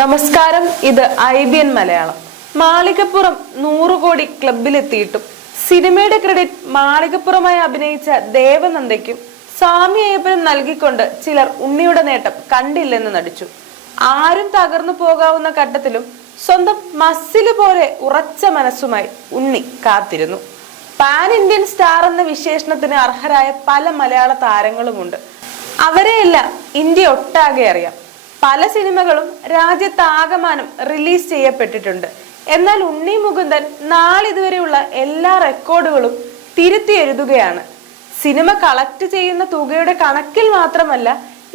നമസ്കാരം. ഇത് I B N Malayalam. Malikappuram നൂറ് കോടി ക്ലബിലെത്തിയിട്ടും സിനിമയുടെ ക്രെഡിറ്റ് മാളികപ്പുറമായി അഭിനയിച്ച ദേവനന്ദയ്ക്കും സ്വാമി അയ്യപ്പനും നൽകിക്കൊണ്ട് ചിലർ ഉണ്ണിയുടെ നേട്ടം കണ്ടില്ലെന്ന് നടിച്ചു. ആരും തകർന്നു പോകാവുന്ന ഘട്ടത്തിലും സ്വന്തം മസിൽ പോലെ ഉറച്ച മനസ്സുമായി ഉണ്ണി കാത്തിരുന്നു. പാൻ ഇന്ത്യൻ സ്റ്റാർ എന്ന വിശേഷണത്തിന് അർഹരായ പല മലയാള താരങ്ങളുമുണ്ട്. അവരെയെല്ലാം ഇന്ത്യ ഒട്ടാകെ അറിയാം. പല സിനിമകളും രാജ്യത്താകമാനം റിലീസ് ചെയ്യപ്പെട്ടിട്ടുണ്ട്. എന്നാൽ ഉണ്ണി മുകുന്ദൻ നാളിതുവരെയുള്ള എല്ലാ റെക്കോർഡുകളും തിരുത്തി എഴുതുകയാണ്. സിനിമ കളക്ട് ചെയ്യുന്ന തുകയുടെ കണക്കിൽ മാത്രമല്ല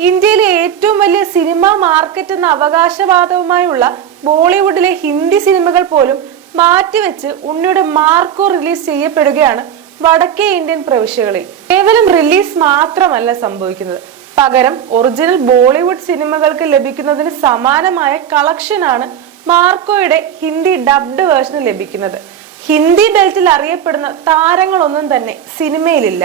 ഇന്ത്യയിലെ ഏറ്റവും വലിയ സിനിമ മാർക്കറ്റ് എന്ന അവകാശവാദവുമായുള്ള ബോളിവുഡിലെ ഹിന്ദി സിനിമകൾ പോലും മാറ്റിവെച്ച് ഉണ്ണിയുടെ മാർക്കോ റിലീസ് ചെയ്യപ്പെടുകയാണ് വടക്കേ ഇന്ത്യൻ പ്രവിശ്യകളിൽ. കേവലം റിലീസ് മാത്രമല്ല സംഭവിക്കുന്നത്. പകരം ഒറിജിനൽ ബോളിവുഡ് സിനിമകൾക്ക് ലഭിക്കുന്നതിന് സമാനമായ കളക്ഷനാണ് മാർക്കോയുടെ ഹിന്ദി ഡബ്ഡ് വേർഷന് ലഭിക്കുന്നത്. ഹിന്ദി ബെൽറ്റിൽ അറിയപ്പെടുന്ന താരങ്ങളൊന്നും തന്നെ സിനിമയിലില്ല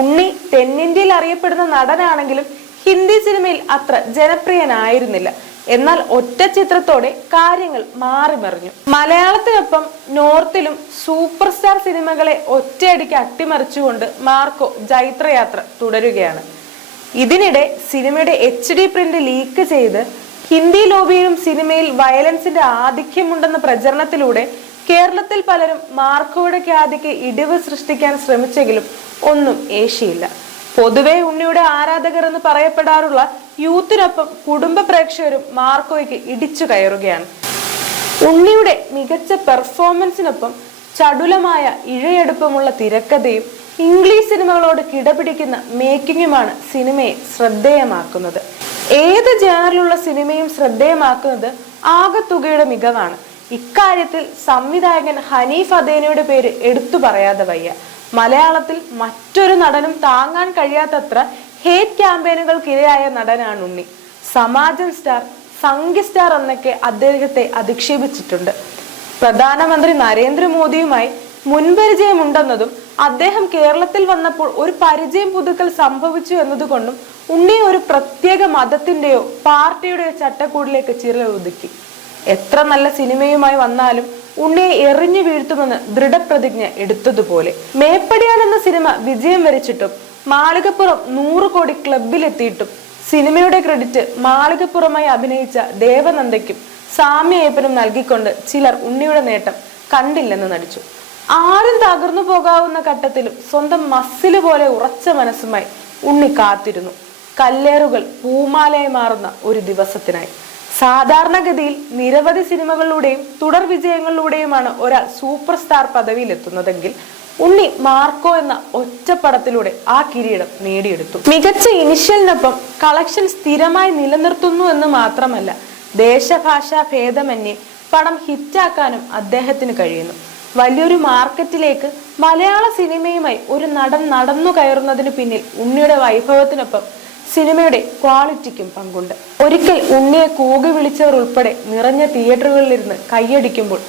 ഉണ്ണി തെന്നിന്ത്യയിൽ അറിയപ്പെടുന്ന നടനാണെങ്കിലും ഹിന്ദി സിനിമയിൽ അത്ര ജനപ്രിയനായിരുന്നില്ല. എന്നാൽ ഒറ്റ ചിത്രത്തോടെ കാര്യങ്ങൾ മാറിമറിഞ്ഞു. മലയാളത്തിനൊപ്പം നോർത്തിലും സൂപ്പർ സ്റ്റാർ സിനിമകളെ ഒറ്റയടിക്ക് അട്ടിമറിച്ചുകൊണ്ട് മാർക്കോ ജൈത്രയാത്ര തുടരുകയാണ്. ഇതിനിടെ സിനിമയുടെ എച്ച് ഡി പ്രിന്റ് ലീക്ക് ചെയ്ത് ഹിന്ദി ലോബിയിലും സിനിമയിൽ വയലൻസിന്റെ ആധിക്യമുണ്ടെന്ന പ്രചരണത്തിലൂടെ കേരളത്തിൽ പലരും മാർക്കോയുടെ ഖ്യാതിക്ക് ഇടിവ് സൃഷ്ടിക്കാൻ ശ്രമിച്ചെങ്കിലും ഒന്നും ഏശിയില്ല. പൊതുവെ ഉണ്ണിയുടെ ആരാധകർ എന്ന് പറയപ്പെടാറുള്ള യൂത്തിനൊപ്പം കുടുംബ പ്രേക്ഷകരും മാർക്കോയ്ക്ക് ഇടിച്ചു കയറുകയാണ്. ഉണ്ണിയുടെ മികച്ച പെർഫോമൻസിനൊപ്പം ചടുലമായ ഇഴയെടുപ്പമുള്ള തിരക്കഥയും ഇംഗ്ലീഷ് സിനിമകളോട് കിടപിടിക്കുന്ന മേക്കിങ്ങുമാണ് സിനിമയെ ശ്രദ്ധേയമാക്കുന്നത്. ഏത് ജേണറിലുള്ള സിനിമയും ശ്രദ്ധേയമാക്കുന്നത് ആകത്തുകയുടെ മികവാണ്. ഇക്കാര്യത്തിൽ സംവിധായകൻ ഹനീഫ് അദേനയുടെ പേര് എടുത്തു പറയാതെ വയ്യ. മലയാളത്തിൽ മറ്റൊരു നടനും താങ്ങാൻ കഴിയാത്തത്ര ഹേറ്റ് ക്യാമ്പയിനുകൾക്കിരയായ നടനാണ് ഉണ്ണി. സമാജം സ്റ്റാർ സംഘി സ്റ്റാർ എന്നൊക്കെ അദ്ദേഹത്തെ അധിക്ഷേപിച്ചിട്ടുണ്ട്. പ്രധാനമന്ത്രി നരേന്ദ്രമോദിയുമായി മുൻപരിചയമുണ്ടെന്നതും അദ്ദേഹം കേരളത്തിൽ വന്നപ്പോൾ ഒരു പരിചയം പുതുക്കൽ സംഭവിച്ചു എന്നതുകൊണ്ടും ഉണ്ണി ഒരു പ്രത്യേക മതത്തിന്റെയോ പാർട്ടിയുടെയോ ചട്ടക്കൂടിലേക്ക് ചിറയൊതുക്കി എത്ര നല്ല സിനിമയുമായി വന്നാലും ഉണ്ണിയെ എറിഞ്ഞു വീഴ്ത്തുമെന്ന് ദൃഢപ്രതിജ്ഞ എടുത്തതുപോലെ. മേപ്പടിയാൻ എന്ന സിനിമ വിജയം വരിച്ചിട്ടും മാളികപ്പുറം നൂറ് കോടി ക്ലബിലെത്തിയിട്ടും സിനിമയുടെ ക്രെഡിറ്റ് മാളികപ്പുറമായി അഭിനയിച്ച ദേവനന്ദയ്ക്കും സാമ്യയപ്പനും നൽകിക്കൊണ്ട് ചിലർ ഉണ്ണിയുടെ നേട്ടം കണ്ടില്ലെന്ന് നടിച്ചു. ആരും തകർന്നു പോകാവുന്ന ഘട്ടത്തിലും സ്വന്തം മസിൽ പോലെ ഉറച്ച മനസ്സുമായി ഉണ്ണി കാത്തിരുന്നു. കല്ലേറുകൾ പൂമാലയായി മാറുന്ന ഒരു ദിവസത്തിനായി. സാധാരണഗതിയിൽ നിരവധി സിനിമകളിലൂടെയും തുടർ വിജയങ്ങളിലൂടെയുമാണ് ഒരാൾ സൂപ്പർ സ്റ്റാർ പദവിയിലെത്തുന്നതെങ്കിൽ ഉണ്ണി മാർക്കോ എന്ന ഒറ്റപ്പടത്തിലൂടെ ആ കിരീടം നേടിയെടുത്തു. മികച്ച ഇനിഷ്യലിനൊപ്പം കളക്ഷൻ സ്ഥിരമായി നിലനിർത്തുന്നു എന്ന് മാത്രമല്ല ദേശഭാഷാ ഭേദമന്യേ പടം ഹിറ്റാക്കാനും അദ്ദേഹത്തിന് കഴിയുന്നു. വലിയൊരു മാർക്കറ്റിലേക്ക് മലയാള സിനിമയുമായി ഒരു നടൻ നടന്നു കയറുന്നതിന് പിന്നിൽ ഉണ്ണിയുടെ വൈഭവത്തിനൊപ്പം സിനിമയുടെ ക്വാളിറ്റിക്കും പങ്കുണ്ട്. ഒരിക്കൽ ഉണ്ണിയെ കൂകി വിളിച്ചവർ ഉൾപ്പെടെ നിറഞ്ഞ തിയേറ്ററുകളിലിരുന്ന് കൈയടിക്കുമ്പോൾ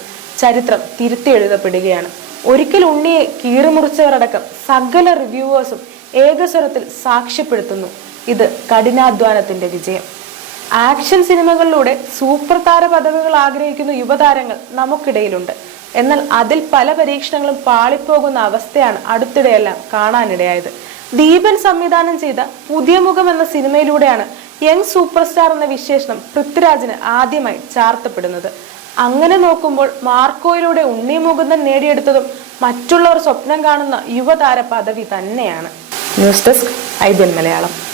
ചരിത്രം തിരുത്തി എഴുതപ്പെടുകയാണ്. ഒരിക്കൽ ഉണ്ണിയെ കീറിമുറിച്ചവരടക്കം സകല റിവ്യൂവേഴ്സും ഏകസ്വരത്തിൽ സാക്ഷ്യപ്പെടുത്തുന്നു. ഇത് കഠിനാധ്വാനത്തിന്റെ വിജയം. ആക്ഷൻ സിനിമകളിലൂടെ സൂപ്പർ താര പദവികൾ ആഗ്രഹിക്കുന്ന യുവതാരങ്ങൾ നമുക്കിടയിലുണ്ട്. എന്നാൽ അതിൽ പല പരീക്ഷണങ്ങളും പാളിപ്പോകുന്ന അവസ്ഥയാണ് അടുത്തിടെയെല്ലാം കാണാനിടയായത്. ദീപൻ സംവിധാനം ചെയ്ത പുതിയ മുഖം എന്ന സിനിമയിലൂടെയാണ് യങ് സൂപ്പർ സ്റ്റാർ എന്ന വിശേഷണം പൃഥ്വിരാജിന് ആദ്യമായി ചാർത്തപ്പെടുന്നത്. അങ്ങനെ നോക്കുമ്പോൾ മാർക്കോയിലൂടെ ഉണ്ണി മുകുന്ദൻ നേടിയെടുത്തതും മറ്റുള്ളവർ സ്വപ്നം കാണുന്ന യുവതാര പദവി തന്നെയാണ്. News desk I Malayalam.